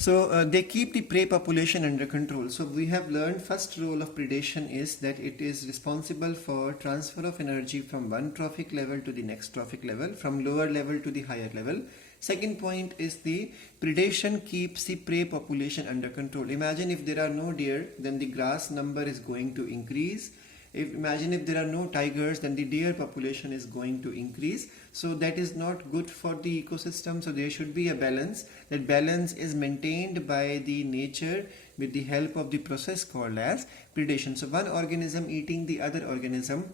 So they keep the prey population under control. So we have learned first role of predation is that it is responsible for transfer of energy from one trophic level to the next trophic level, from lower level to the higher level. Second point is the predation keeps the prey population under control. Imagine if there are no deer, then the grass number is going to increase. Imagine if there are no tigers, then the deer population is going to increase. So that is not good for the ecosystem. So there should be a balance. That balance is maintained by the nature with the help of the process called as predation. So one organism eating the other organism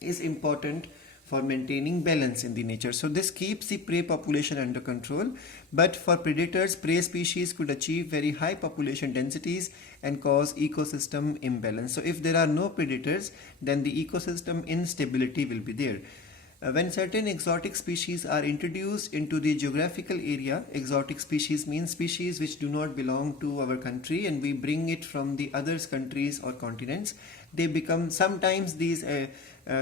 is important for maintaining balance in the nature. So this keeps the prey population under control. But for predators, prey species could achieve very high population densities and cause ecosystem imbalance. So if there are no predators, then the ecosystem instability will be there. When certain exotic species are introduced into the geographical area, exotic species means species which do not belong to our country and we bring it from the other countries or continents, they become, sometimes these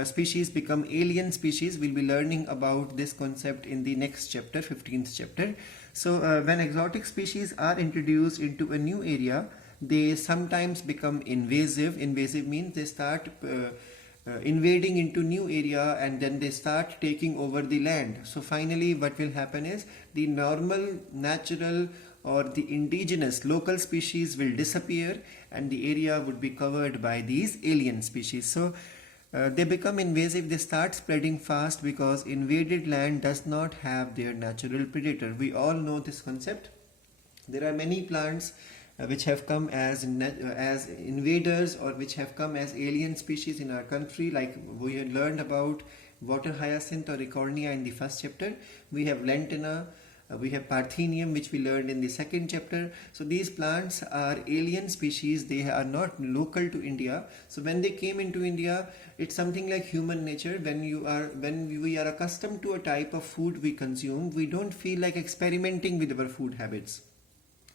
species become alien species. We'll be learning about this concept in the next chapter, 15th chapter. So when exotic species are introduced into a new area, they sometimes become invasive. Invasive means they start invading into new area and then they start taking over the land. So finally what will happen is the normal, natural or the indigenous local species will disappear and the area would be covered by these alien species. So they become invasive, they start spreading fast because invaded land does not have their natural predator. We all know this concept. There are many plants which have come as invaders or which have come as alien species in our country, like we had learned about water hyacinth or Eichhornia in the first chapter. We have Lantana, we have Parthenium, which we learned in the second chapter. So these plants are alien species, they are not local to India. So when they came into India, it's something like human nature. When we are accustomed to a type of food we consume, we don't feel like experimenting with our food habits.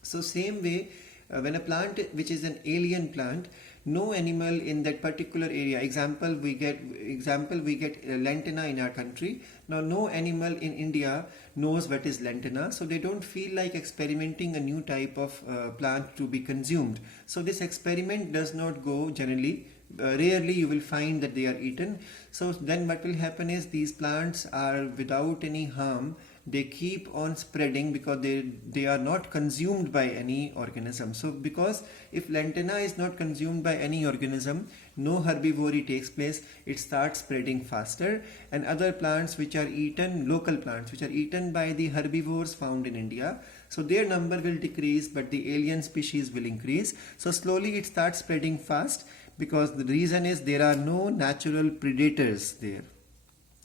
So same way, when a plant which is an alien plant, no animal in that particular area, example we get Lantana in our country. Now no animal in India knows what is Lantana, so they don't feel like experimenting a new type of plant to be consumed. So this experiment does not go generally. Rarely you will find that they are eaten. So then what will happen is these plants are without any harm. They keep on spreading because they are not consumed by any organism. So because if Lantana is not consumed by any organism, no herbivory takes place, it starts spreading faster, and other plants which are eaten, local plants which are eaten by the herbivores found in India, so their number will decrease but the alien species will increase. So slowly it starts spreading fast because the reason is there are no natural predators there.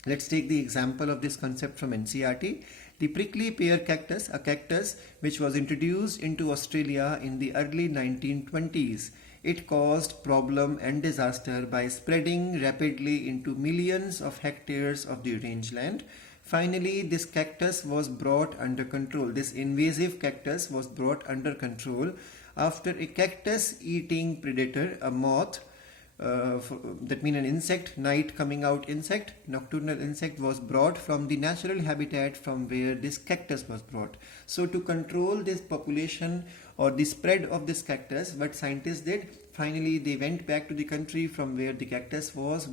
Let's take the example of this concept from NCERT. The prickly pear cactus, a cactus which was introduced into Australia in the early 1920s. It caused problem and disaster by spreading rapidly into millions of hectares of the rangeland. Finally, this cactus was brought under control. This invasive cactus was brought under control after a cactus-eating predator, a moth, that means an insect, night coming out insect, nocturnal insect, was brought from the natural habitat from where this cactus was brought. So to control this population or the spread of this cactus, what scientists did, finally they went back to the country from where the cactus was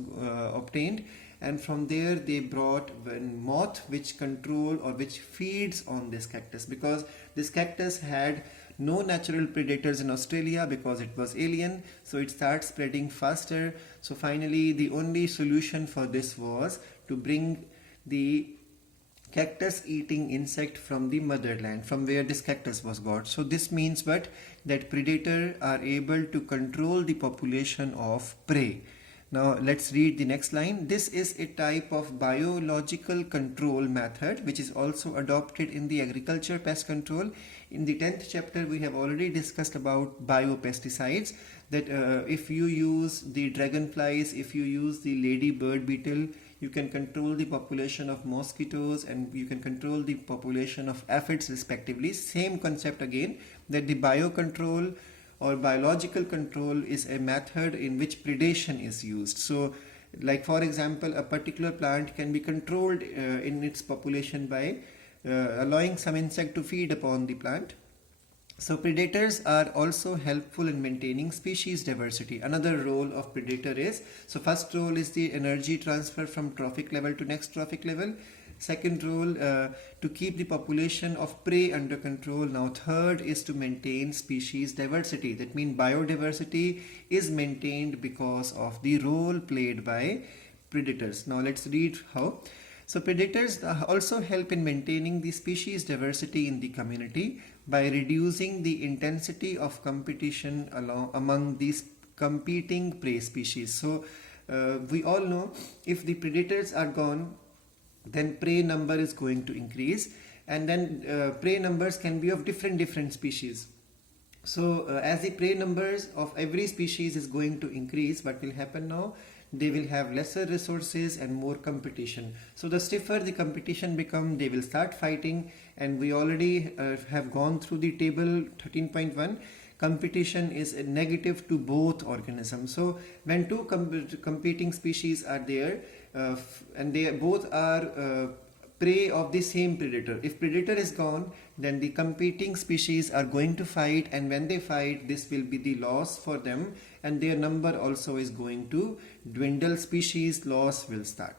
obtained, and from there they brought a moth which control or which feeds on this cactus, because this cactus had no natural predators in Australia because it was alien, so it starts spreading faster. So finally the only solution for this was to bring the cactus eating insect from the motherland, from where this cactus was got. So this means what? That predator are able to control the population of prey. Now let's read the next line. This is a type of biological control method which is also adopted in the agriculture pest control. In the 10th chapter we have already discussed about biopesticides, that if you use the dragonflies, if you use the ladybird beetle, you can control the population of mosquitoes and you can control the population of aphids respectively. Same concept again, that the biocontrol or biological control is a method in which predation is used. So like for example, a particular plant can be controlled in its population by allowing some insect to feed upon the plant, So predators are also helpful in maintaining species diversity. Another role of predator is, so first role is the energy transfer from trophic level to next trophic level. Second role, to keep the population of prey under control. Now third is to maintain species diversity. That means biodiversity is maintained because of the role played by predators. Now let's read how. So predators also help in maintaining the species diversity in the community by reducing the intensity of competition among these competing prey species. So we all know if the predators are gone, then prey number is going to increase, and then prey numbers can be of different species. So as the prey numbers of every species is going to increase, what will happen now? They will have lesser resources and more competition. So the stiffer the competition become, they will start fighting, and we already have gone through the table 13.1. Competition is a negative to both organisms. So when two competing species are there, and they both are prey of the same predator. If predator is gone, then the competing species are going to fight, and when they fight, this will be the loss for them, and their number also is going to dwindle. Species loss will start.